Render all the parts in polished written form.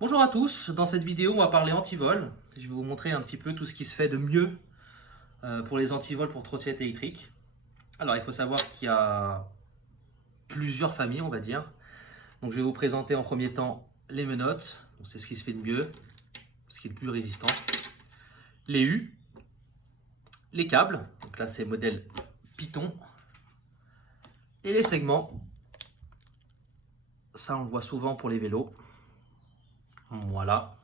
Bonjour à tous, dans cette vidéo on va parler antivol. Je vais vous montrer un petit peu tout ce qui se fait de mieux pour les antivols pour trottinette électrique. Alors il faut savoir qu'il y a plusieurs familles on va dire. Donc je vais vous présenter en premier temps les menottes, c'est ce qui se fait de mieux, ce qui est le plus résistant. Les U, les câbles, donc là c'est modèle Python. Et les segments, ça on le voit souvent pour les vélos. Voilà.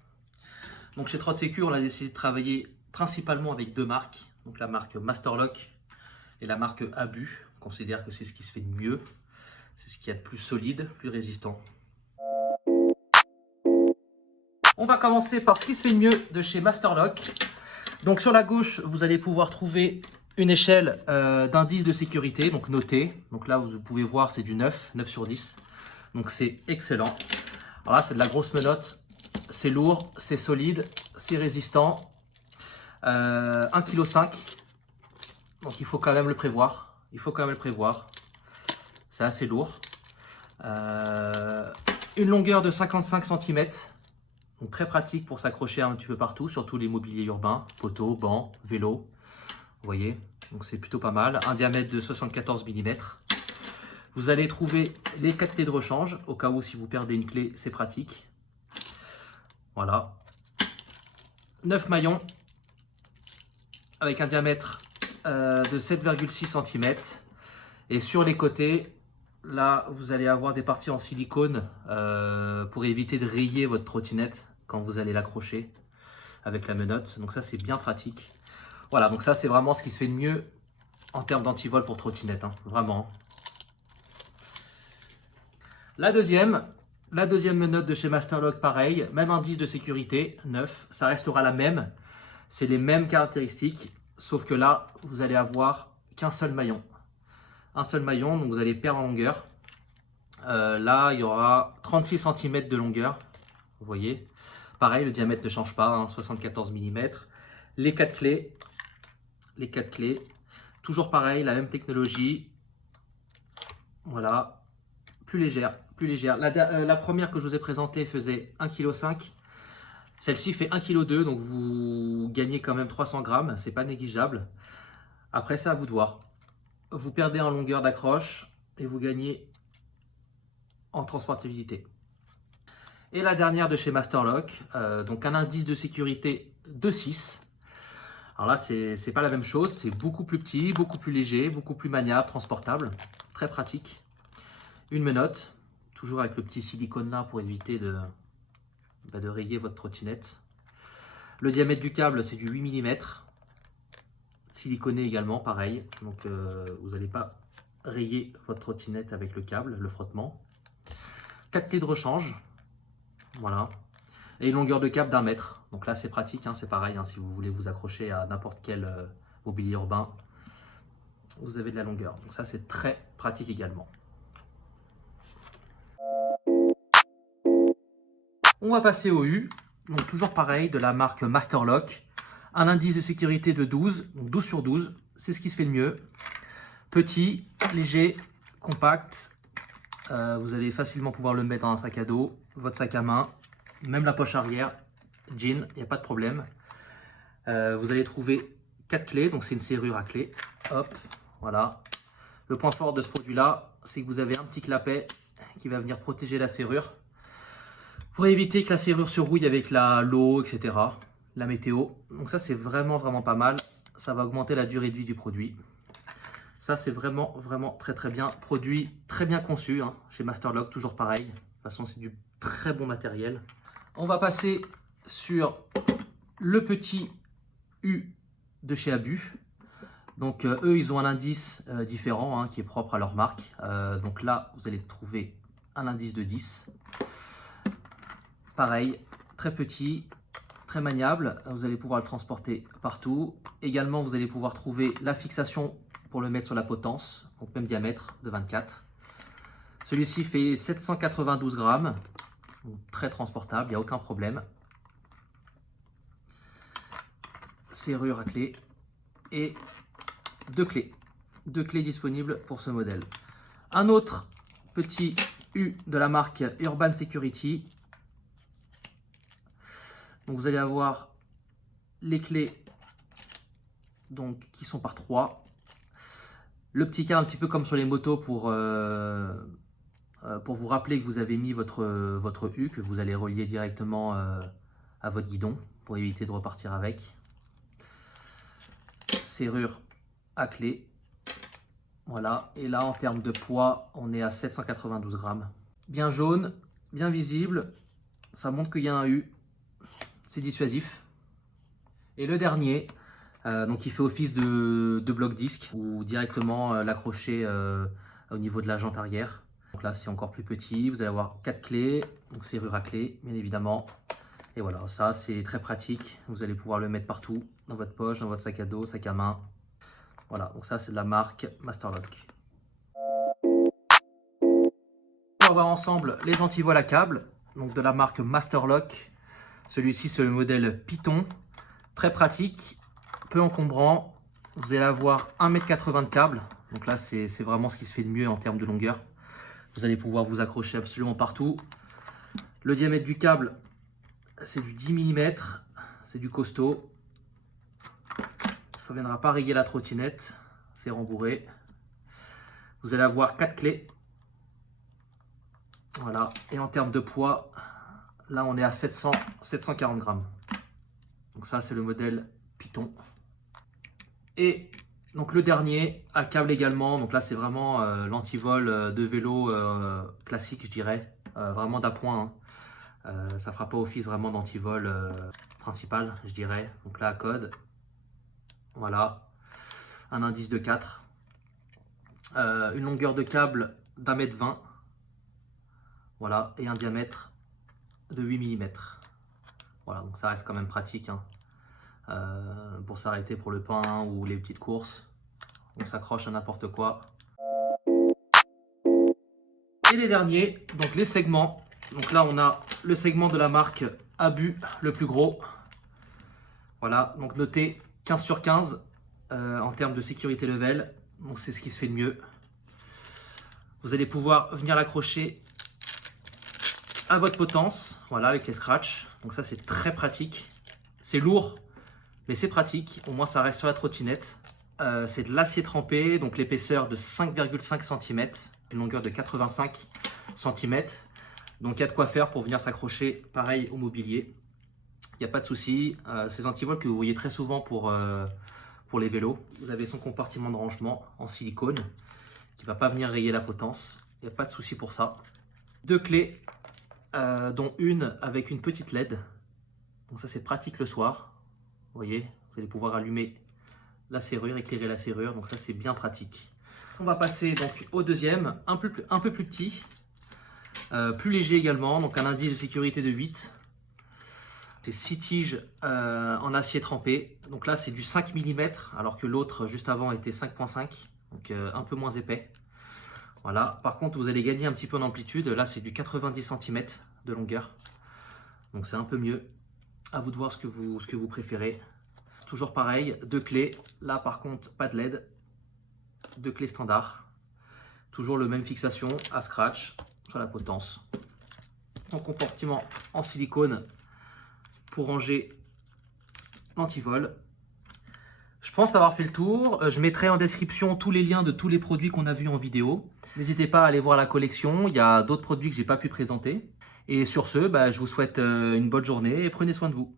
Donc chez TrotSecure, on a décidé de travailler principalement avec deux marques. Donc la marque Masterlock et la marque Abu. On considère que c'est ce qui se fait de mieux. C'est ce qui est de plus solide, plus résistant. On va commencer par ce qui se fait de mieux de chez Masterlock. Donc sur la gauche, vous allez pouvoir trouver une échelle d'indice de sécurité, donc noté. Donc là, vous pouvez voir, c'est du 9 sur 10. Donc c'est excellent. Alors là, c'est de la grosse menotte. C'est lourd, c'est solide, c'est résistant. 1,5 kg. Donc il faut quand même le prévoir. C'est assez lourd. Une longueur de 55 cm. Donc très pratique pour s'accrocher un petit peu partout, surtout les mobiliers urbains, poteaux, bancs, vélos. Vous voyez, donc c'est plutôt pas mal. Un diamètre de 74 mm. Vous allez trouver les 4 clés de rechange, au cas où si vous perdez une clé, c'est pratique. Voilà. 9 maillons avec un diamètre de 7,6 cm. Et sur les côtés, là, vous allez avoir des parties en silicone pour éviter de rayer votre trottinette quand vous allez l'accrocher avec la menotte. Donc ça, c'est bien pratique. Voilà, donc ça, c'est vraiment ce qui se fait de mieux en termes d'antivol pour trottinette, hein, vraiment. La deuxième menotte de chez Masterlock, pareil, même indice de sécurité, 9, ça restera la même. C'est les mêmes caractéristiques, sauf que là, vous allez avoir qu'un seul maillon. Un seul maillon, donc vous allez perdre en longueur. Là, il y aura 36 cm de longueur, vous voyez. Pareil, le diamètre ne change pas, hein, 74 mm. Les 4 clés, toujours pareil, la même technologie. Voilà, plus légère. La première que je vous ai présentée faisait 1,5 kg. Celle-ci fait 1,2 kg, donc vous gagnez quand même 300 grammes, c'est pas négligeable. Après, c'est à vous de voir. Vous perdez en longueur d'accroche et vous gagnez en transportabilité. Et la dernière de chez Masterlock, donc un indice de sécurité de 6. Alors là, c'est pas la même chose, c'est beaucoup plus petit, beaucoup plus léger, beaucoup plus maniable, transportable, très pratique. Une menotte, toujours avec le petit silicone là pour éviter de rayer votre trottinette. Le diamètre du câble, c'est du 8 mm. Siliconé également, pareil. Donc vous n'allez pas rayer votre trottinette avec le câble, le frottement. 4 clés de rechange. Voilà. Et une longueur de câble d'1 mètre. Donc là, c'est pratique, hein, c'est pareil. Hein, si vous voulez vous accrocher à n'importe quel mobilier urbain, vous avez de la longueur. Donc ça, c'est très pratique également. On va passer au U. Donc toujours pareil, de la marque Masterlock. Un indice de sécurité de 12, donc 12 sur 12. C'est ce qui se fait de mieux. Petit, léger, compact. Vous allez facilement pouvoir le mettre dans un sac à dos, votre sac à main, même la poche arrière, jean, il n'y a pas de problème. Vous allez trouver 4 clés, donc c'est une serrure à clé. Hop, voilà. Le point fort de ce produit-là, c'est que vous avez un petit clapet qui va venir protéger la serrure pour éviter que la serrure se rouille avec l'eau, etc., la météo. Donc ça, c'est vraiment pas mal. Ça va augmenter la durée de vie du produit. Ça, c'est vraiment très bien. Produit très bien conçu, hein, chez Masterlock, toujours pareil. De toute façon, c'est du très bon matériel. On va passer sur le petit U de chez Abu. Donc eux, ils ont un indice différent, hein, qui est propre à leur marque. Donc là, vous allez trouver un indice de 10. Pareil, très petit, très maniable. Vous allez pouvoir le transporter partout. Également, vous allez pouvoir trouver la fixation pour le mettre sur la potence, donc même diamètre de 24. Celui-ci fait 792 grammes, donc très transportable, il n'y a aucun problème. Serrure à clé et deux clés disponibles pour ce modèle. Un autre petit U de la marque Urban Security. Donc vous allez avoir les clés donc, qui sont par 3. Le petit cadre un petit peu comme sur les motos pour vous rappeler que vous avez mis votre U, que vous allez relier directement à votre guidon pour éviter de repartir avec. Serrure à clé. Voilà, et là en termes de poids, on est à 792 grammes. Bien jaune, bien visible, ça montre qu'il y a un U, c'est dissuasif. Et le dernier, donc il fait office de bloc disque ou directement l'accrocher au niveau de la jante arrière. Donc là c'est encore plus petit, vous allez avoir 4 clés, donc serrure à clé bien évidemment. Et voilà, ça c'est très pratique, vous allez pouvoir le mettre partout, dans votre poche, dans votre sac à dos, sac à main. Voilà, donc ça c'est de la marque Masterlock. On va voir ensemble les antivols à câble, donc de la marque Masterlock. Celui-ci c'est le modèle Python, très pratique, peu encombrant. Vous allez avoir 1,80 m de câble, donc là c'est vraiment ce qui se fait de mieux en termes de longueur. Vous allez pouvoir vous accrocher absolument partout. Le diamètre du câble c'est du 10 mm, c'est du costaud. Ça ne viendra pas rayer la trottinette, c'est rembourré. Vous allez avoir 4 clés. Voilà, et en termes de poids, là on est à 740 grammes. Donc ça c'est le modèle Python. Et donc le dernier à câble également, donc là c'est vraiment l'antivol de vélo classique je dirais, vraiment d'appoint. Ça fera pas office vraiment d'antivol principal je dirais. Donc là à code, voilà, un indice de 4, une longueur de câble d'1,20 m, voilà, et un diamètre de 8 mm. Voilà, donc ça reste quand même pratique hein, pour s'arrêter pour le pain ou les petites courses. On s'accroche à n'importe quoi. Et les derniers, donc les segments. Donc là on a le segment de la marque Abu, le plus gros. Voilà, donc notez 15 sur 15 en termes de sécurité level. Donc c'est ce qui se fait de mieux. Vous allez pouvoir venir l'accrocher à votre potence, voilà, avec les scratchs. Donc ça c'est très pratique. C'est lourd, mais c'est pratique. Au moins ça reste sur la trottinette. C'est de l'acier trempé, donc l'épaisseur de 5,5 cm, une longueur de 85 cm. Donc il y a de quoi faire pour venir s'accrocher pareil au mobilier. Il n'y a pas de souci. Ces antivols que vous voyez très souvent pour les vélos. Vous avez son compartiment de rangement en silicone qui ne va pas venir rayer la potence. Il n'y a pas de souci pour ça. 2 clés, dont une avec une petite LED. Donc ça c'est pratique le soir. Vous voyez, vous allez pouvoir allumer la serrure, éclairer la serrure. Donc ça c'est bien pratique. On va passer donc au deuxième, un peu plus petit, plus léger également. Donc un indice de sécurité de 8. C'est 6 tiges en acier trempé. Donc là c'est du 5 mm alors que l'autre juste avant était 5,5. Donc un peu moins épais. Voilà. Par contre vous allez gagner un petit peu en amplitude. Là c'est du 90 cm de longueur. Donc c'est un peu mieux. À vous de voir ce que vous préférez. Toujours pareil, 2 clés. Là par contre pas de LED. 2 clés standard. Toujours le même fixation à scratch sur la potence. En compartiment en silicone pour ranger l'antivol. Je pense avoir fait le tour. Je mettrai en description tous les liens de tous les produits qu'on a vus en vidéo. N'hésitez pas à aller voir la collection. Il y a d'autres produits que j'ai pas pu présenter. Et sur ce, je vous souhaite une bonne journée et prenez soin de vous.